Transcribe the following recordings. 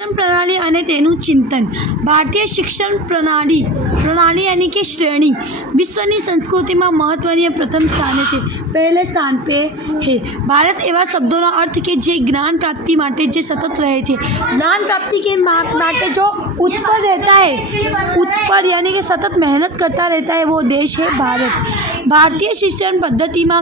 શિક્ષણ પ્રણાલી અને તેનું ચિંતન. ભારતીય શિક્ષણ પ્રણાલી यानी कि श्रेणी विश्वની સંસ્કૃતિમાં મહત્વની પ્રથમ સ્થાને છે. પહેલે સ્થાન पे है. भारत એવા શબ્દોનો અર્થ કે જે જ્ઞાન પ્રાપ્તિ માટે જે સતત રહે છે. જ્ઞાન પ્રાप्ति के માટે जो उत्पर रहता है, उत्पर यानी कि सतत मेहनत करता रहता है, वो देश है भारत. ભારતીય શિક્ષણ પદ્ધતિમાં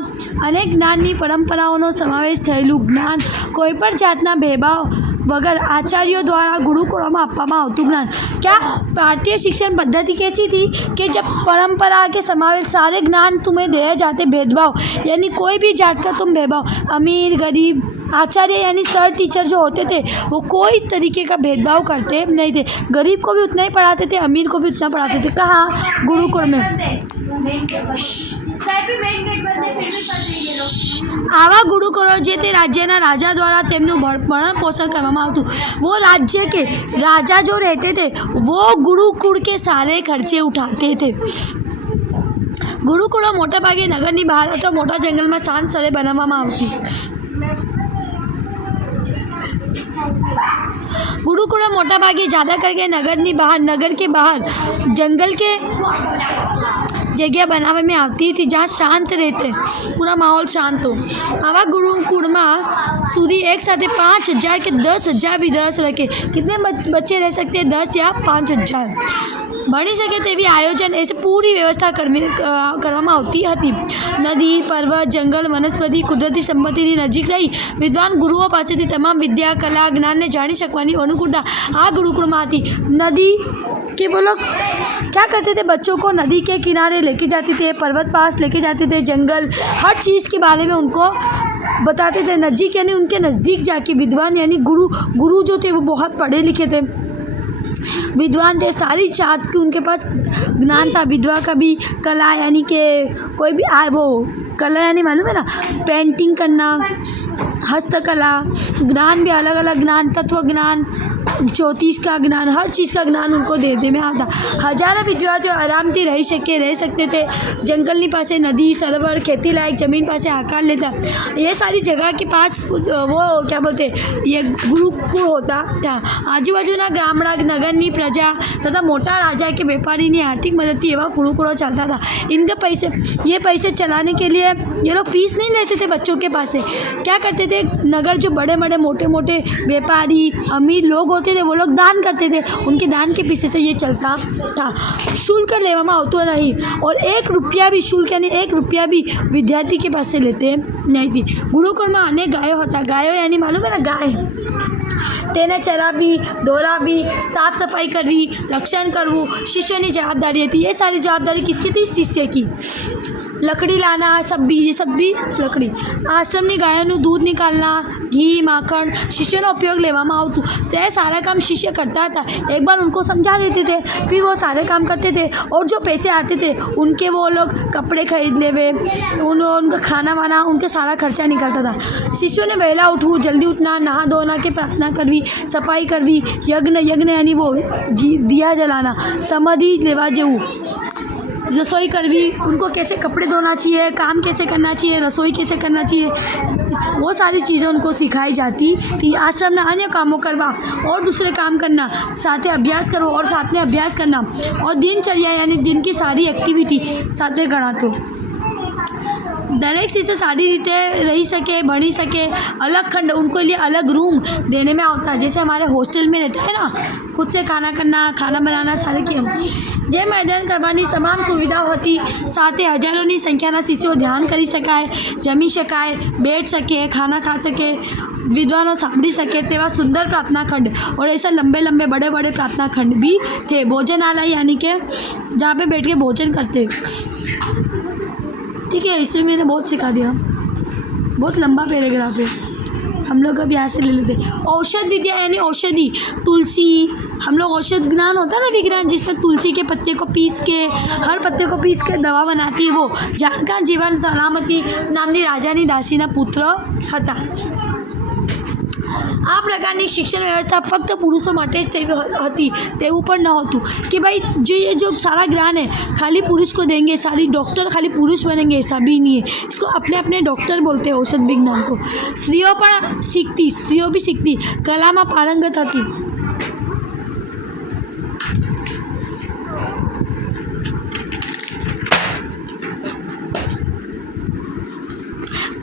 અનેક જ્ઞાનની પરંપરાઓનો સમાવેશ થયેલું જ્ઞાન કોઈપણ જાતના ભેદભાવ वगैरह आचार्यों द्वारा गुरुकुलों में आपवामां आवतुं ज्ञान. क्या भारतीय शिक्षण पद्धति कैसी थी कि जब परंपरा के समावेश सारे ज्ञान तुम्हें दिए जाते, भेदभाव यानी कोई भी जात का तुम भेदभाव, अमीर गरीब, आचार्य यानी सर टीचर जो होते थे वो कोई तरीके का भेदभाव करते नहीं थे. गरीब को भी उतना ही पढ़ाते थे, अमीर को भी उतना पढ़ाते थे. कहाँ? गुरुकुल में. आवा गुरुकुलो जे ते राज्यना राजा द्वारा तेमनुं भरण पोषण करवामां आवतुं. वो राज्य के राजा जो रहते थे वो गुरुकुल के सारे खर्चे उठाते थे. गुरुकुलो मोटा भागे नगरनी बहार अथवा मोटा जंगल में शांत स्थळे बनाववामां आवती. गुरुकुलो मोटा भागे ज़्यादा करके नगर के बाहर जंगल के जगह बनावे में आती थी जहाँ शांत रहते, पूरा माहौल शांत हो. आवा गुरुकुल में सुधी एक साथ 5,000 के 10,000 विद्यार्थी रखे. कितने बच्चे रह सकते हैं? 10 या 5,000 भणी सके तेवी आयोजन ऐसे पूरी व्यवस्था करवामां आवती हती. नदी, पर्वत, जंगल, वनस्पति, कुदरती संपत्तिनी नजीक रही विद्वान गुरुओं पासेथी तमाम विद्या, कला, ज्ञान ने जाणी शकवानी अनुकूलता आ गुरुकुलमां हती. नदी के वो लोग क्या करते थे? बच्चों को नदी के किनारे लेके जाते थे, पर्वत पास लेके जाते थे, जंगल, हर चीज़ के बारे में उनको बताते थे. नजीक यानी उनके नज़दीक जाके विद्वान यानी गुरु जो थे वो बहुत पढ़े लिखे थे, विद्वान थे, सारी जात की उनके पास ज्ञान था. विधवा का भी कला यानी कि कोई भी वो कला यानी मालूम है ना, पेंटिंग करना, हस्तकला, ज्ञान भी अलग अलग ज्ञान, तत्व ज्ञान, ज्योतिष का ज्ञान, हर चीज़ का ज्ञान उनको देने में आता. हजारों विद्यार्थी आराम थी रह सकते थे. जंगलनी पासे नदी, सरोवर, खेती लायक जमीन पासे आकार लेता. ये सारी जगह के पास वो क्या बोलते ये गुरुकुल होता था. आजूबाजूना गामड़ा, नगरनी प्रजा तथा मोटा राजा के व्यापारी आर्थिक मदद थी एवं गुरुकुलों चलता था. इनके पैसे चलाने के लिए ये लोग फीस नहीं लेते थे बच्चों के पास से. क्या करते थे? नगर जो बड़े बड़े मोटे मोटे व्यापारी अमीर लोग होते थे वो लोग दान करते थे, उनके दान के पीछे से ये चलता था. शुल्क लेवामां आवतो नहीं और 1 रुपया भी शुल्क यानी 1 रुपया भी विद्यार्थी के पास से लेते नहीं थी. गुरुकुल में अनेक गायों होता. गायों यानी मालूम है ना, गाय તેને ચરાવવી, દોરાવવી, साफ सफाई करवी, रक्षण करवू शिष्यों की जवाबदारी थी. ये सारी जवाबदारी किसकी थी? शिष्य की. लकड़ी लाना, सब भी लकड़ी. आश्रम की गायों दूध निकालना, घी, माखण शिष्यों उपयोग लेवामां आवतुं. सारा काम शिष्य करता था. एक बार उनको समझा देते थे, फिर वो सारे काम करते थे और जो पैसे आते थे उनके वो लोग कपड़े खरीद लेवे, उनका खाना वाना, उनका सारा खर्चा निकलता था. शिष्यों ने वहेला उठવું, जल्दी उठना, नहा धोना के प्रार्थना करवी, सफाई करवी, यज्ञ यानी वो दिया जलाना, समाधि लेवा जेवू, रसोई करवी, उनको कैसे कपड़े धोना चाहिए, काम कैसे करना चाहिए, रसोई कैसे करना चाहिए, वो सारी चीज़ें उनको सिखाई जाती थी. आश्रम में अन्य कामों करवा और दूसरे काम करना, साथ अभ्यास करो और साथ में अभ्यास करना और दिनचर्या यानी दिन की सारी एक्टिविटी साथ गणा. तो दरेक शिष्य सारी रीते रही सके, भणी सके. अलग खंड उनको लिए अलग रूम देने में आता है. जैसे हमारे हॉस्टल में रहता है ना, खुद से खाना करना, खाना बनाना सारे किए. जे मैदान करवानी तमाम सुविधा होती. साथ हजारों की संख्या शिष्यों ध्यान करी शकाय, जमी शकाय, बैठ सके, खाना खा सके, विद्वानों सांभी सके तेवा सुंदर प्रार्थना खंड और ऐसा लंबे लंबे बड़े बड़े प्रार्थना खंड भी थे. भोजनालय यानी कि जहाँ पे बैठ के भोजन करते. ठीक है, इसमें मैंने बहुत सिखा दिया, बहुत लंबा पैराग्राफ है, हम लोग अब यहाँ से ले लेते. औषध विद्या यानी औषधि, तुलसी, हम लोग औषध ज्ञान होता है ना, विज्ञान, जिसमें तुलसी के पत्ते को पीस के, हर पत्ते को पीस के दवा बनाती है. वो जानकार जीवन सलामती नामनी राजानी दासीना पुत्र था. આ પ્રકારની શિક્ષણ વ્યવસ્થા ફક્ત પુરુષો માટે જ હતી તેવું પણ ન હતું कि भाई जो ये जो सारा ज्ञान है खाली पुरुष को देंगे, सारी डॉक्टर खाली पुरुष बनेंगे, ऐसा भी नहीं है. इसको अपने अपने डॉक्टर बोलते हैं औषध विज्ञान को. स्त्रियों भी सीखती, कला में पारंगत थी.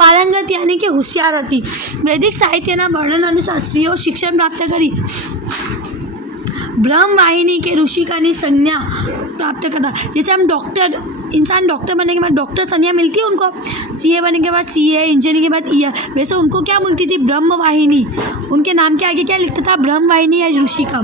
પારંગત યાની કે હોશિયાર હતી. વૈદિક સાહિત્યના વર્ણન અનુસાર સ્ત્રીઓ શિક્ષણ પ્રાપ્ત કરી ब्रह्मवाहिनी के ऋषि का संज्ञा प्राप्त करता. जैसे हम डॉक्टर, इंसान डॉक्टर बनने के बाद डॉक्टर संज्ञा मिलती है उनको, सीए बनने के बाद सीए, इंजीनियरिंग के बाद ईयर, वैसे उनको क्या मिलती थी? ब्रह्मवाहिनी. उनके नाम के आगे क्या लिखता था? ब्रह्मवाहिनी या ऋषि का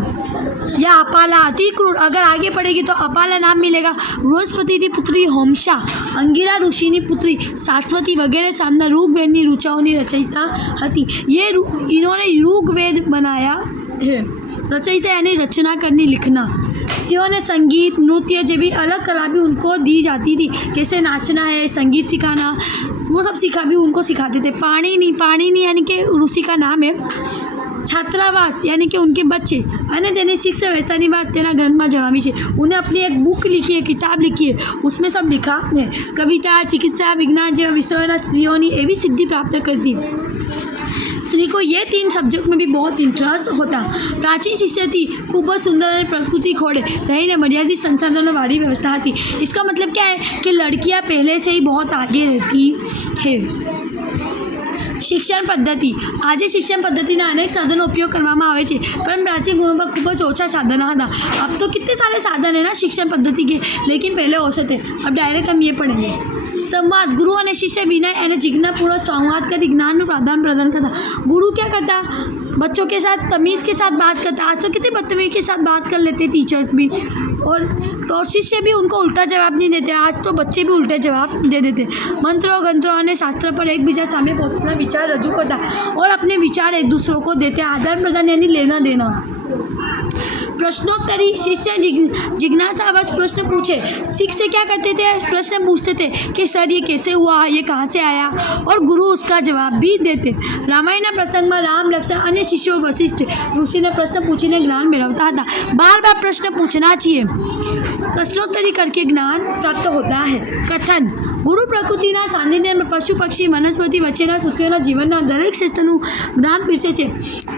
या अपाला. अति क्रूर. अगर आगे पढ़ेगी तो अपाला नाम मिलेगा. बृहस्पति की पुत्री होमशा, अंगिरा ऋषिनी पुत्री सास्वती वगैरह सामना ऋग्वेदनी ऋचाओनी रचयिता હતી. ये इन्होंने ऋग्वेद बनाया है. रचयिता यानी रचना करनी, लिखना. स्त्रियों ने संगीत, नृत्य जैसी अलग कला भी उनको दी जाती थी. कैसे नाचना है, संगीत सिखाना, वो सब भी उनको सिखाते थे. पाणिनि यानी कि ऋषि का नाम है. छात्रावास यानी कि उनके बच्चे અને તેની શિક્ષા વૈસાની વાત તેના ગ્રંથમાં જણાવી છે. उन्हें अपनी एक बुक लिखी है, किताब लिखी है, उसमें सब लिखा है. कविता, चिकित्सा, विज्ञान જેવા વિષયોના સ્ત્રીઓની એવી સિદ્ધિ પ્રાપ્ત કરતી. स्त्री को ये 3 सब्जेक्ट में भी बहुत इंटरेस्ट होता. प्राचीन शिष्य थी, खूब सुंदर और प्रकृति खोड़े रहीने मर्यादित संसाधनों वाली व्यवस्था थी. इसका मतलब क्या है कि लड़कियां पहले से ही बहुत आगे रहती है. શિક્ષણ પદ્ધતિ. આજે શિક્ષણ પદ્ધતિના અનેક સાધનો ઉપયોગ કરવામાં આવે છે, પણ પ્રાચીન ગુણો પર ખૂબ જ ઓછા સાધનો હતા. अब तो कितने सारे साधन है ना शिक्षण पद्धति के, लेकिन पहले औसत थे. अब डायरेक्ट हम ये पढ़ेंगे. संवाद. गुरु और शिष्य विनय और जिज्ञापूर्ण संवाद कर ज्ञान प्रदान करता. गुरु क्या करता? बच्चों के साथ तमीज़ के साथ बात करता. आज तो कितने बदतमीज़ी के साथ बात कर लेते टीचर्स भी, और शिष्य भी उनको उल्टा जवाब नहीं देते. आज तो बच्चे भी उल्टे जवाब दे देते. मंत्रों गंत्रों और शास्त्र पर एक बीजा सामने अपना विचार रजू करता और अपने विचार एक दूसरों को देते. आदान प्रदान यानी लेना देना. प्रश्नोत्तरी. शिष्य जिज्ञासावश प्रश्न पूछे. सिख से क्या करते थे? प्रश्न पूछते थे कि सर ये कैसे हुआ, ये कहाँ से आया, और गुरु उसका जवाब भी देते. रामायण प्रसंग में राम, लक्ष्मण अन्य शिष्यों वशिष्ठ ऋषि ने प्रश्न पूछीने ज्ञान मेळवता था. बार बार प्रश्न पूछना चाहिए. प्रश्नोत्तरी करके ज्ञान प्राप्त होता है. कथन. गुरु प्रकृतिના સાનિધ્યમાં પશુ पक्षी वनस्पति वच्चेना पृथ्वीना जीवनना दरेक क्षेत्रનું ज्ञान पीरसे છે.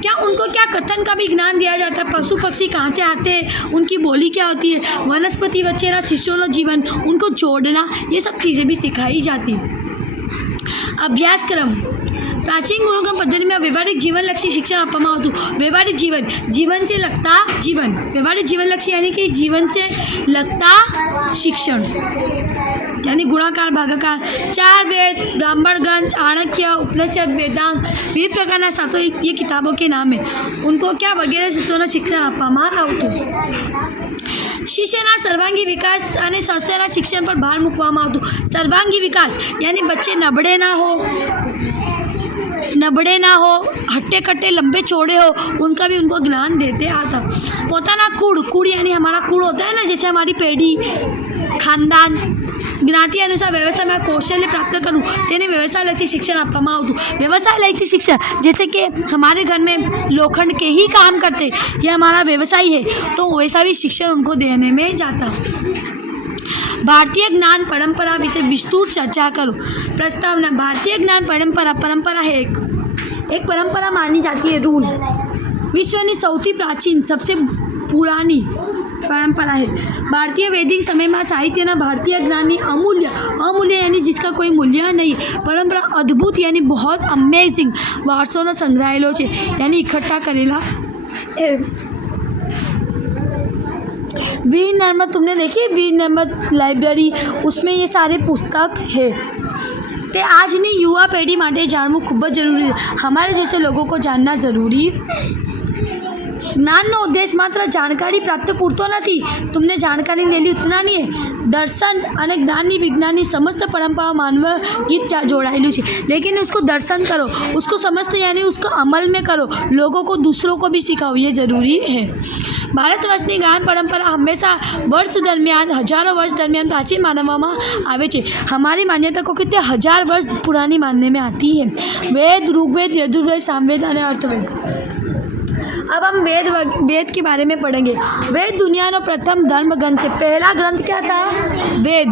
क्या उनको क्या कथन का भी ज्ञान दिया जाता है? पशु पक्षी कहाँ से आते हैं, उनकी बोली क्या होती है, वनस्पति वच्चेना शिष्यों जीवन, उनको जोड़ना, ये सब चीज़ें भी सिखाई जाती. अभ्यासक्रम. प्राचीन गुरुकुल पद्धति में व्यवहारिक जीवन लक्ष्य शिक्षण આપવામાં આવતું. व्यवहारिक जीवन, जीवन से लगता जीवन. व्यवहारिक जीवन लक्ष्य यानी कि जीवन से लगता शिक्षण, यानी गुणाकार, भागाकार. 4 वेद, ब्राह्मण ग्रंथ, चाणक्य, उपनिषद, वेदांग, विविध प्रकारना शास्त्रों, ये किताबों के नाम है. उनको क्या वगैरह शिष्यों शिक्षण આપવામાં આવતું. શિષ્યના સર્વાંગી વિકાસ અને સ્વાસ્થ્યના शिक्षण पर भार મૂકવામાં આવતું. સર્વાંગી विकास यानी बच्चे नबड़े ना हो, हट्टे कट्टे लंबे चौड़े हो, उनका भी उनको ज्ञान देते आता. पोताना कुड़ यानी हमारा कुड़ होता है ना, जैसे हमारी पेढ़ी, खानदान, ज्ञाति अनुसार व्यवसाय में कौशल्य प्राप्त करूँ, तेने व्यवसाय लक्षी शिक्षण આપવામાં આવતું. व्यवसाय लक्षी शिक्षण जैसे कि हमारे घर में लोखंड के ही काम करते, ये हमारा व्यवसाय है, तो वैसा भी शिक्षण उनको देने में जाता. भारतीय ज्ञान परंपरा विषय विस्तृत चर्चा करो. प्रस्तावना. भारतीय ज्ञान परंपरा है एक परंपरा मानी जाती है. रूल. विश्वની સૌથી प्राचीन सबसे पुरानी परंपरा है. भारतीय वैदिक समय में साहित्यના भारतीय ज्ञानी अमूल्य यानी जिसका कोई मूल्य नहीं, परंपरा अद्भुत यानी बहुत अमेजिंग वारसोનો સંગ્રહાયેલો છે, यानी इकट्ठा करेला. वीर नर्मद, तुमने देखी वीर नर्मद लाइब्रेरी, उसमें ये सारे पुस्तक है. ते આજની યુવા પેઢી માટે જાણવું ખૂબ જ જરૂરી છે. हमारे जैसे लोगों को जानना ज़रूरी. ज्ञानનો ઉદ્દેશ માત્ર જાણકારી પ્રાપ્ત પૂરતો નથી. तुमने जानकारी ले ली उतना नहीं है. दर्शन અને જ્ઞાનની વિજ્ઞાનની समस्त परंपरा मानव गीत जोड़ाયેલું છે, लेकिन उसको दर्शन करो, उसको समझते यानी उसको अमल में करो, लोगों को दूसरों को भी सिखाओ, ये ज़रूरी है. ભારતવર્ષની જ્ઞાન પરંપરા હંમેશા હજારો વર્ષ દરમિયાન प्राचीन मानવામાં આવે છે. हमारी मान्यता को कितने 1000 वर्ष पुरानी मानने में आती है. वेद, ऋग्वेद, यजुर्वेद, सामवेद और अर्थवेद. अब हम वेद के बारे में पढ़ेंगे. वेद दुनिया का प्रथम धर्म ग्रंथ है. पहला ग्रंथ क्या था? वेद.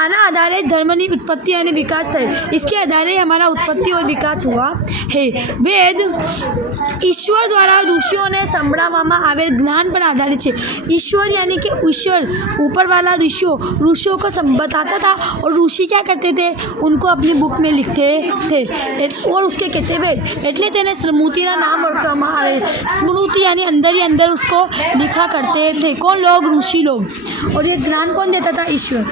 આના આધારે ધર્મની ઉત્પત્તિ અને વિકાસ થયો. इसके आधारे हमारा उत्पत्ति और विकास हुआ है. वेद ईश्वर द्वारा ऋषियों ने संभળાવવામાં आवेल ज्ञान पर आधारित છે. ईश्वर यानी कि ईश्वर ऊपर वाला ऋषियों को बताता था और ऋषि क्या करते थे, उनको अपनी बुक में लिखते थे और उसके कहते वेद. એટલે તેને સ્મૃતિના નામ ઓળખવામાં આવે. स्मृति यानी अंदर ही अंदर उसको लिखा करते थे. कौन लोग? ऋषि लोग. और ये ज्ञान कौन देता था? ईश्वर.